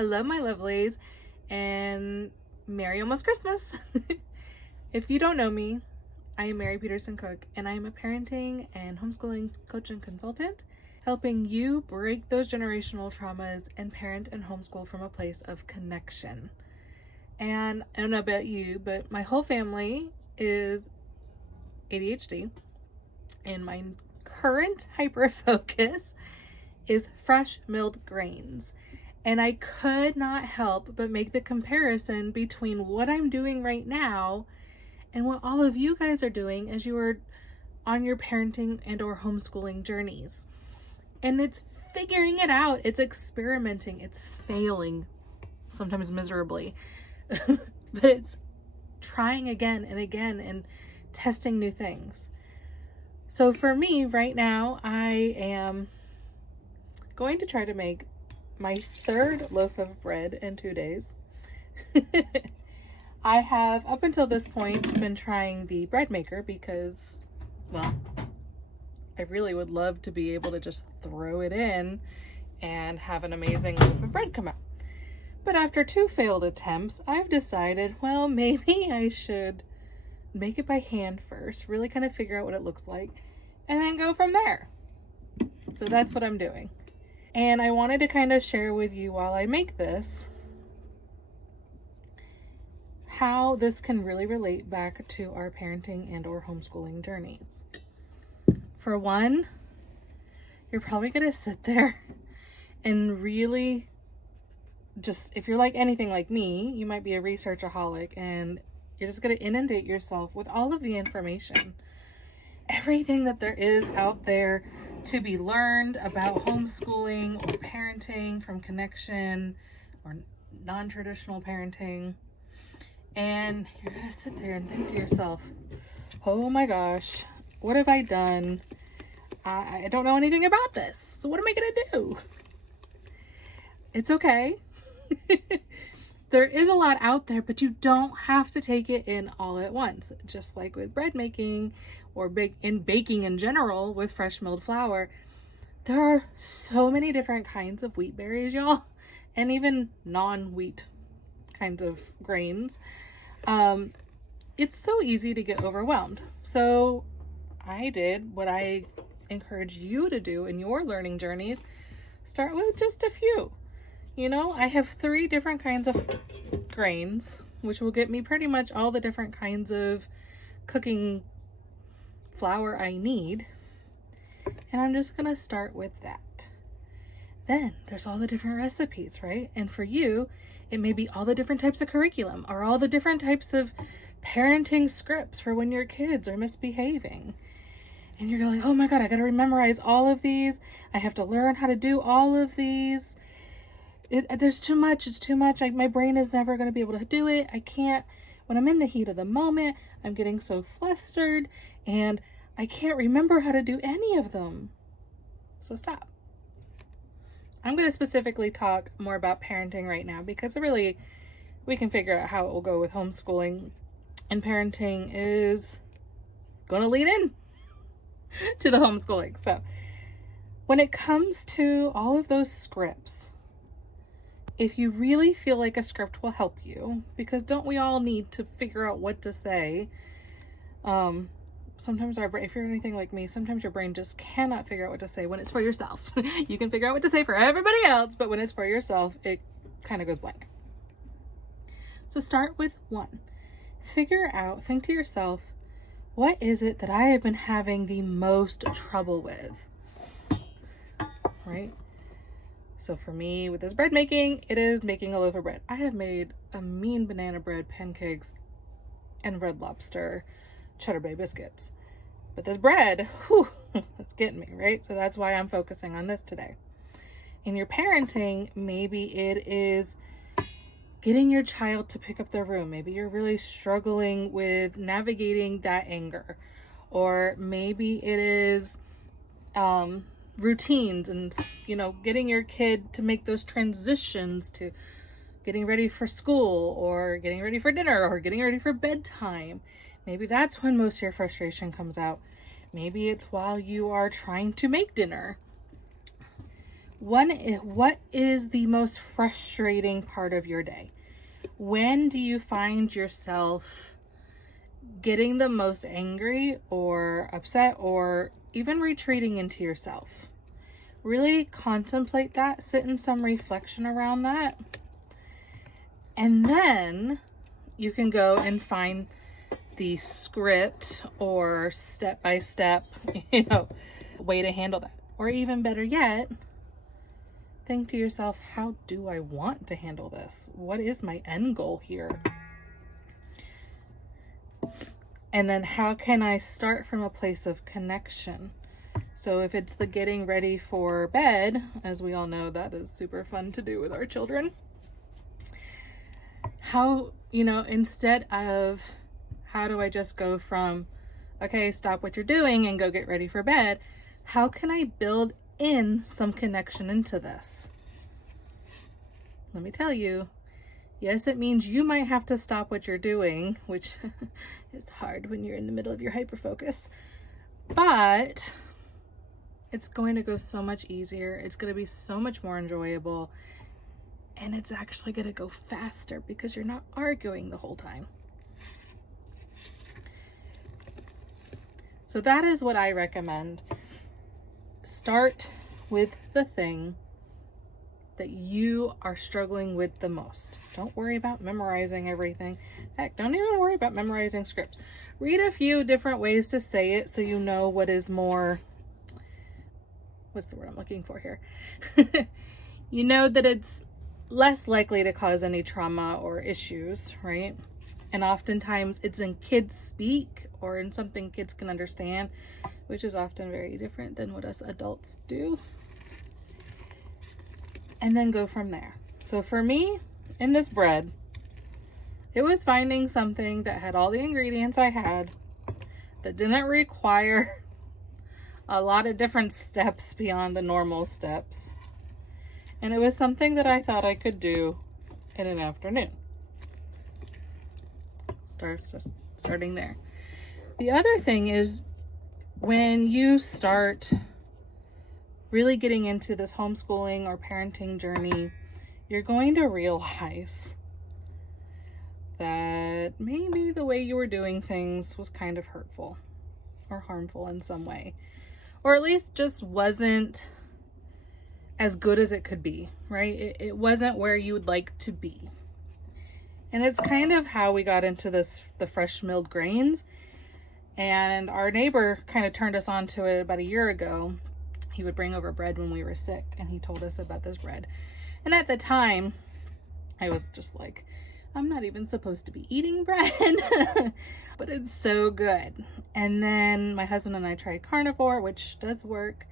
Hello, my lovelies, and Merry almost Christmas. If you don't know me, I am Mary Peterson Cook, and I am a parenting and homeschooling coach and consultant, helping you break those generational traumas and parent and homeschool from a place of connection. And I don't know about you, but my whole family is ADHD, and my current hyperfocus is fresh milled grains. And I could not help but make the comparison between what I'm doing right now and what all of you guys are doing as you are on your parenting and or homeschooling journeys. And it's figuring it out. It's experimenting. It's failing, sometimes miserably. But it's trying again and again and testing new things. So for me right now, I am going to try to make my third loaf of bread in 2 days. I have, up until this point, been trying the bread maker because, well, I really would love to be able to just throw it in and have an amazing loaf of bread come out. But after 2 failed attempts, I've decided, well, maybe I should make it by hand first, really kind of figure out what it looks like, and then go from there. So that's what I'm doing. And I wanted to kind of share with you while I make this how this can really relate back to our parenting and or homeschooling journeys. For one, you're probably going to sit there and really just, if you're like anything like me, you might be a researchaholic and you're just going to inundate yourself with all of the information. Everything that there is out there to be learned about homeschooling or parenting from connection or non-traditional parenting. And you're going to sit there and think to yourself, oh my gosh, what have I done? I don't know anything about this. So what am I going to do? It's okay. There is a lot out there, but you don't have to take it in all at once. Just like with bread making or baking in general with fresh milled flour, there are so many different kinds of wheat berries, y'all, and even non-wheat kinds of grains. It's so easy to get overwhelmed. So I did what I encourage you to do in your learning journeys. Start with just a few. You know, I have 3 different kinds of grains, which will get me pretty much all the different kinds of cooking flour I need. And I'm just going to start with that. Then there's all the different recipes, right? And for you, it may be all the different types of curriculum or all the different types of parenting scripts for when your kids are misbehaving. And you're like, oh my God, I got to memorize all of these. I have to learn how to do all of these. There's too much. It's too much. My brain is never going to be able to do it. I can't. When I'm in the heat of the moment, I'm getting so flustered and I can't remember how to do any of them. So stop. I'm going to specifically talk more about parenting right now because really we can figure out how it will go with homeschooling, and parenting is going to lead in to the homeschooling. So when it comes to all of those scripts, if you really feel like a script will help you, because don't we all need to figure out what to say? Sometimes our brain, if you're anything like me, sometimes your brain just cannot figure out what to say when it's for yourself. You can figure out what to say for everybody else, but when it's for yourself, it kind of goes blank. So start with 1. Figure out, think to yourself, what is it that I have been having the most trouble with? Right? So for me, with this bread making, it is making a loaf of bread. I have made a mean banana bread, pancakes, and Red Lobster Cheddar Bay biscuits. But this bread, whew, it's getting me, right? So that's why I'm focusing on this today. In your parenting, maybe it is getting your child to pick up their room. Maybe you're really struggling with navigating that anger. Or maybe it is routines and, you know, getting your kid to make those transitions to getting ready for school or getting ready for dinner or getting ready for bedtime. Maybe that's when most of your frustration comes out. Maybe it's while you are trying to make dinner. What is the most frustrating part of your day? When do you find yourself getting the most angry or upset or even retreating into yourself? Really contemplate that, sit in some reflection around that. And then you can go and find the script or step-by-step, way to handle that. Or even better yet, think to yourself, how do I want to handle this? What is my end goal here? And then how can I start from a place of connection? So if it's the getting ready for bed, as we all know, that is super fun to do with our children. How, instead of how do I just go from, okay, stop what you're doing and go get ready for bed, how can I build in some connection into this? Let me tell you, yes, it means you might have to stop what you're doing, which is hard when you're in the middle of your hyperfocus, but it's going to go so much easier. It's going to be so much more enjoyable, and it's actually going to go faster because you're not arguing the whole time. So that is what I recommend. Start with the thing that you are struggling with the most. Don't worry about memorizing everything. Heck, don't even worry about memorizing scripts. Read a few different ways to say it so you know what is more, what's the word I'm looking for here? You know that it's less likely to cause any trauma or issues, right? And oftentimes it's in kids speak or in something kids can understand, which is often very different than what us adults do. And then go from there. So for me, in this bread, it was finding something that had all the ingredients I had, that didn't require a lot of different steps beyond the normal steps. And it was something that I thought I could do in an afternoon. Starting there. The other thing is, when you start really getting into this homeschooling or parenting journey, you're going to realize that maybe the way you were doing things was kind of hurtful or harmful in some way, or at least just wasn't as good as it could be, right? It wasn't where you would like to be. And it's kind of how we got into the fresh milled grains. And our neighbor kind of turned us on to it about a year ago. He would bring over bread when we were sick, and he told us about this bread. And at the time, I was just like, I'm not even supposed to be eating bread, but it's so good. And then my husband and I tried carnivore, which does work,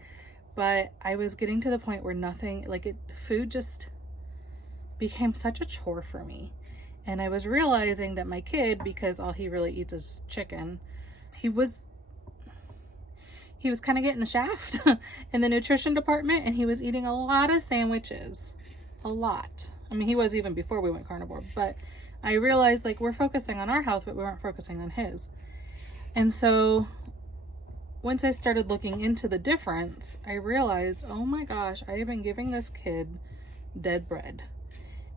but I was getting to the point where food just became such a chore for me. And I was realizing that my kid, because all he really eats is chicken, he was kind of getting the shaft in the nutrition department, and he was eating a lot of sandwiches. A lot. I mean, he was even before we went carnivore, but I realized we're focusing on our health, but we weren't focusing on his. And so once I started looking into the difference, I realized, oh my gosh, I have been giving this kid dead bread.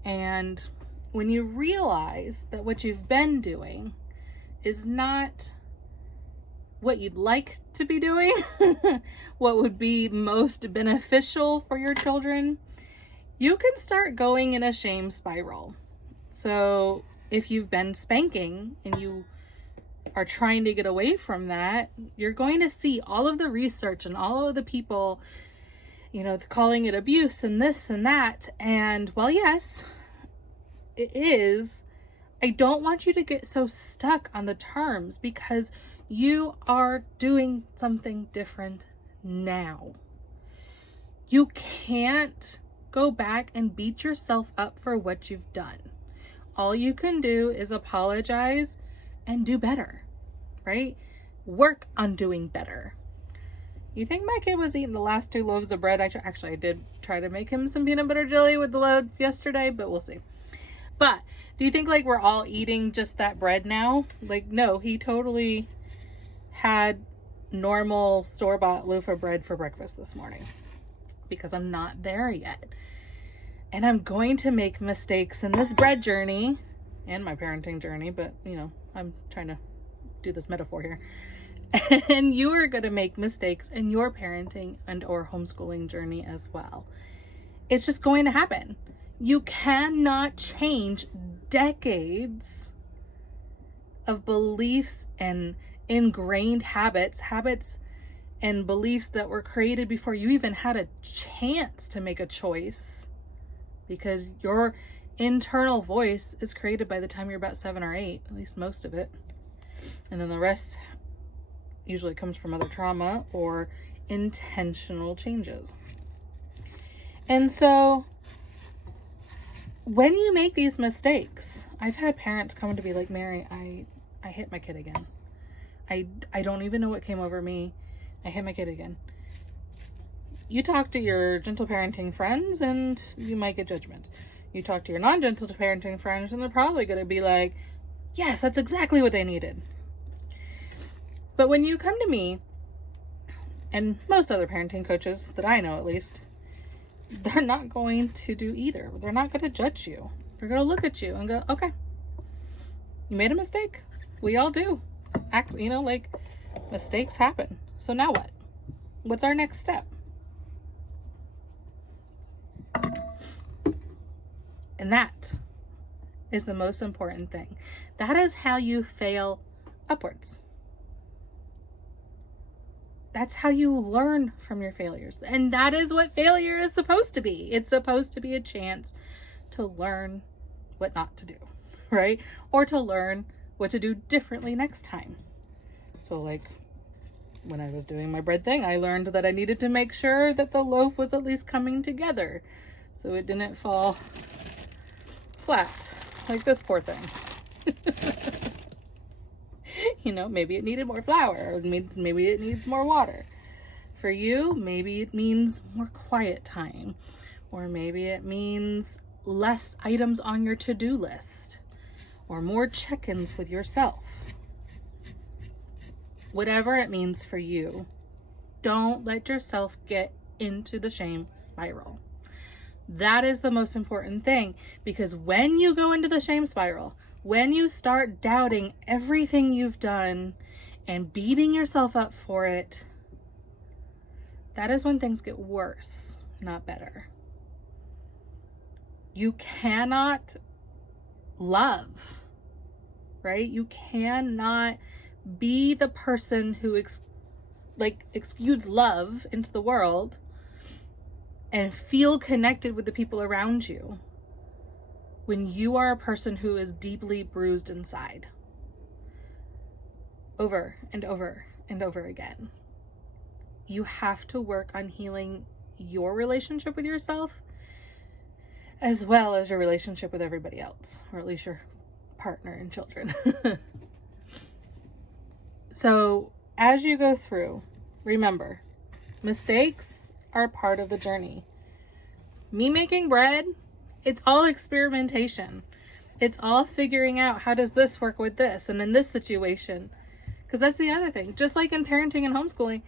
And when you realize that what you've been doing is not what you'd like to be doing, what would be most beneficial for your children, you can start going in a shame spiral. So if you've been spanking and you are trying to get away from that, you're going to see all of the research and all of the people, calling it abuse and this and that. And while yes, it is, I don't want you to get so stuck on the terms, because you are doing something different now. You can't go back and beat yourself up for what you've done. All you can do is apologize and do better, right? Work on doing better. You think my kid was eating the last 2 loaves of bread? I did try to make him some peanut butter jelly with the loaf yesterday, but we'll see. But do you think we're all eating just that bread now? No, he totally had normal store-bought loaf of bread for breakfast this morning. because I'm not there yet. And I'm going to make mistakes in this bread journey and my parenting journey, but I'm trying to do this metaphor here. And you are going to make mistakes in your parenting and or homeschooling journey as well. It's just going to happen. You cannot change decades of beliefs and ingrained habits and beliefs that were created before you even had a chance to make a choice, because your internal voice is created by the time you're about 7 or 8, at least most of it. And then the rest usually comes from other trauma or intentional changes. And so when you make these mistakes, I've had parents come to be like, Mary, I hit my kid again. I don't even know what came over me. I hit my kid again. You talk to your gentle parenting friends and you might get judgment. You talk to your non-gentle parenting friends and they're probably going to be like, yes, that's exactly what they needed. But when you come to me, and most other parenting coaches that I know at least, they're not going to do either. They're not going to judge you. They're going to look at you and go, okay, you made a mistake. We all do. Mistakes happen. So now what? What's our next step? And that is the most important thing. That is how you fail upwards. That's how you learn from your failures. And that is what failure is supposed to be. It's supposed to be a chance to learn what not to do, right? Or to learn what to do differently next time. So like when I was doing my bread thing, I learned that I needed to make sure that the loaf was at least coming together so it didn't fall flat like this poor thing. Maybe it needed more flour, or maybe it needs more water. For you, maybe it means more quiet time, or maybe it means less items on your to-do list, or more check-ins with yourself. Whatever it means for you, don't let yourself get into the shame spiral. That is the most important thing, because when you go into the shame spiral, when you start doubting everything you've done and beating yourself up for it, that is when things get worse, not better. You cannot love, right? You cannot be the person who exudes love into the world and feel connected with the people around you when you are a person who is deeply bruised inside. Over and over and over again. You have to work on healing your relationship with yourself as well as your relationship with everybody else, or at least your partner and children. So as you go through, remember, mistakes are part of the journey. Me making bread, it's all experimentation. It's all figuring out, how does this work with this and in this situation? Because that's the other thing. Just like in parenting and homeschooling,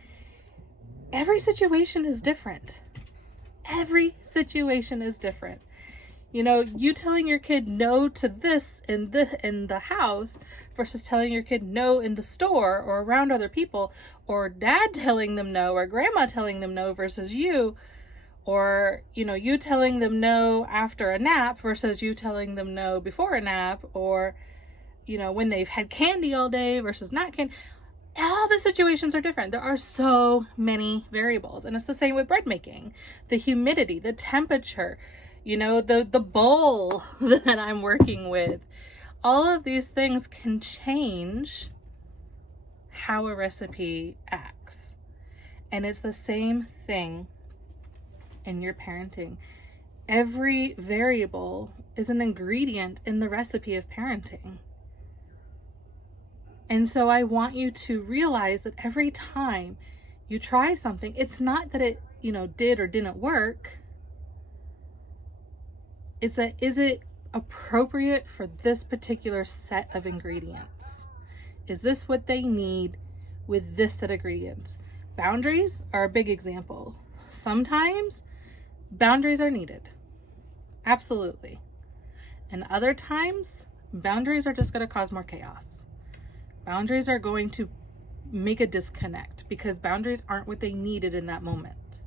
every situation is different. Every situation is different. You telling your kid no to this in the house versus telling your kid no in the store or around other people, or dad telling them no or grandma telling them no versus you, or you telling them no after a nap versus you telling them no before a nap, or when they've had candy all day versus not candy. All the situations are different. There are so many variables, and it's the same with bread making. The humidity, the temperature, the bowl that I'm working with. All of these things can change how a recipe acts. And it's the same thing in your parenting. Every variable is an ingredient in the recipe of parenting. And so I want you to realize that every time you try something, it's not that it, did or didn't work. It's that, is it appropriate for this particular set of ingredients? Is this what they need with this set of ingredients? Boundaries are a big example. Sometimes Boundaries are needed. Absolutely. And other times, boundaries are just going to cause more chaos. Boundaries are going to make a disconnect because boundaries aren't what they needed in that moment.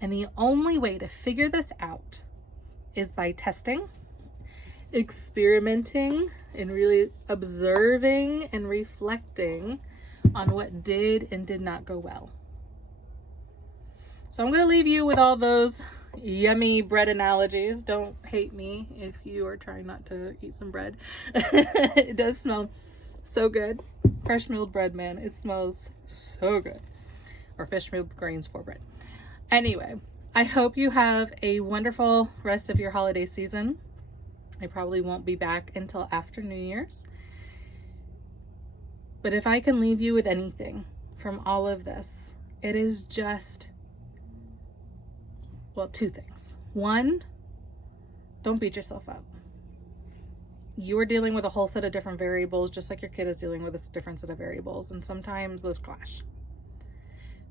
And the only way to figure this out is by testing, experimenting, and really observing and reflecting on what did and did not go well. So I'm going to leave you with all those yummy bread analogies. Don't hate me if you are trying not to eat some bread. It does smell so good. Fresh milled bread, man. It smells so good. Or fish milled grains for bread. Anyway, I hope you have a wonderful rest of your holiday season. I probably won't be back until after New Year's. But if I can leave you with anything from all of this, it is just, well, two things. One, don't beat yourself up. You are dealing with a whole set of different variables, just like your kid is dealing with a different set of variables, and sometimes those clash.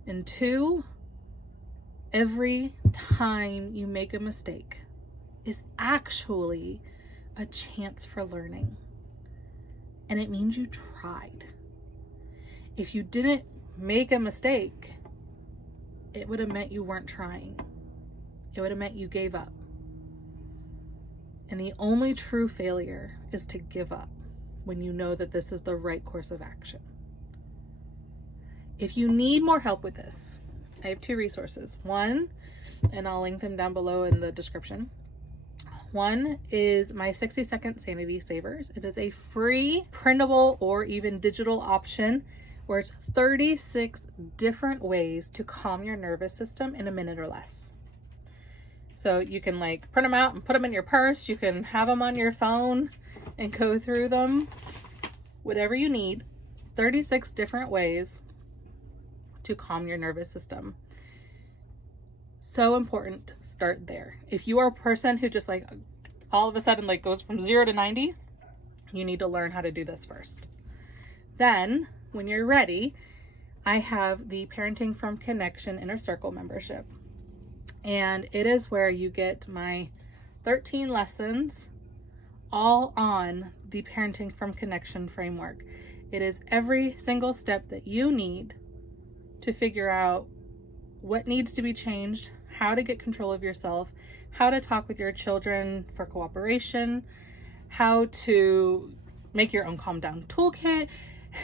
And two, every time you make a mistake is actually a chance for learning. And it means you tried. If you didn't make a mistake, it would have meant you weren't trying. It would have meant you gave up. And the only true failure is to give up when you know that this is the right course of action. If you need more help with this, I have two resources. One, and I'll link them down below in the description. One is my 60-second Sanity Savers. It is a free printable or even digital option where it's 36 different ways to calm your nervous system in a minute or less. So you can like print them out and put them in your purse. You can have them on your phone and go through them. Whatever you need. 36 different ways to calm your nervous system. So important. Start there. If you are a person who just like all of a sudden like goes from 0 to 90, you need to learn how to do this first. Then when you're ready, I have the Parenting from Connection Inner Circle membership. And it is where you get my 13 lessons all on the Parenting from Connection framework. It is every single step that you need to figure out what needs to be changed, how to get control of yourself, how to talk with your children for cooperation, how to make your own calm down toolkit,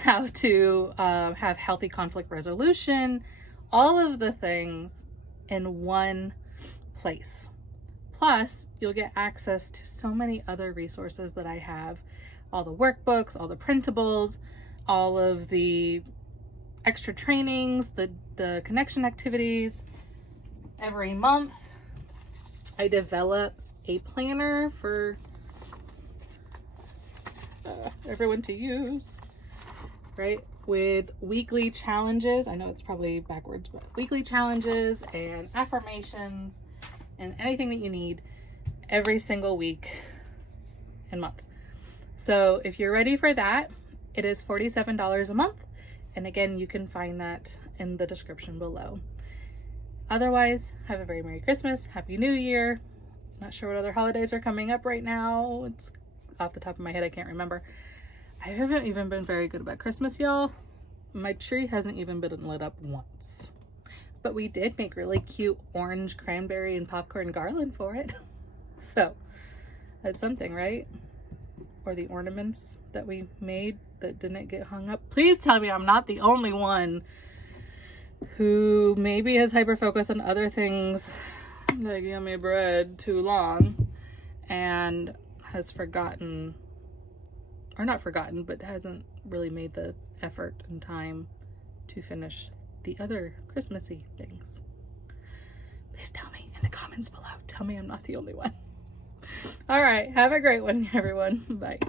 how to have healthy conflict resolution, all of the things in one place. Plus, you'll get access to so many other resources that I have, all the workbooks, all the printables, all of the extra trainings, the connection activities. Every month, I develop a planner for everyone to use, right? With weekly challenges. I know it's probably backwards, but weekly challenges and affirmations and anything that you need every single week and month. So if you're ready for that, it is $47 a month. And again, you can find that in the description below. Otherwise, have a very Merry Christmas, Happy New Year. Not sure what other holidays are coming up right now. It's off the top of my head, I can't remember. I haven't even been very good about Christmas, y'all. My tree hasn't even been lit up once. But we did make really cute orange cranberry and popcorn garland for it. So that's something, right? Or the ornaments that we made that didn't get hung up. Please tell me I'm not the only one who maybe has hyperfocus on other things like yummy bread too long and has forgotten, or not forgotten, but hasn't really made the effort and time to finish the other Christmassy things. Please tell me in the comments below. Tell me I'm not the only one. All right. Have a great one, everyone. Bye.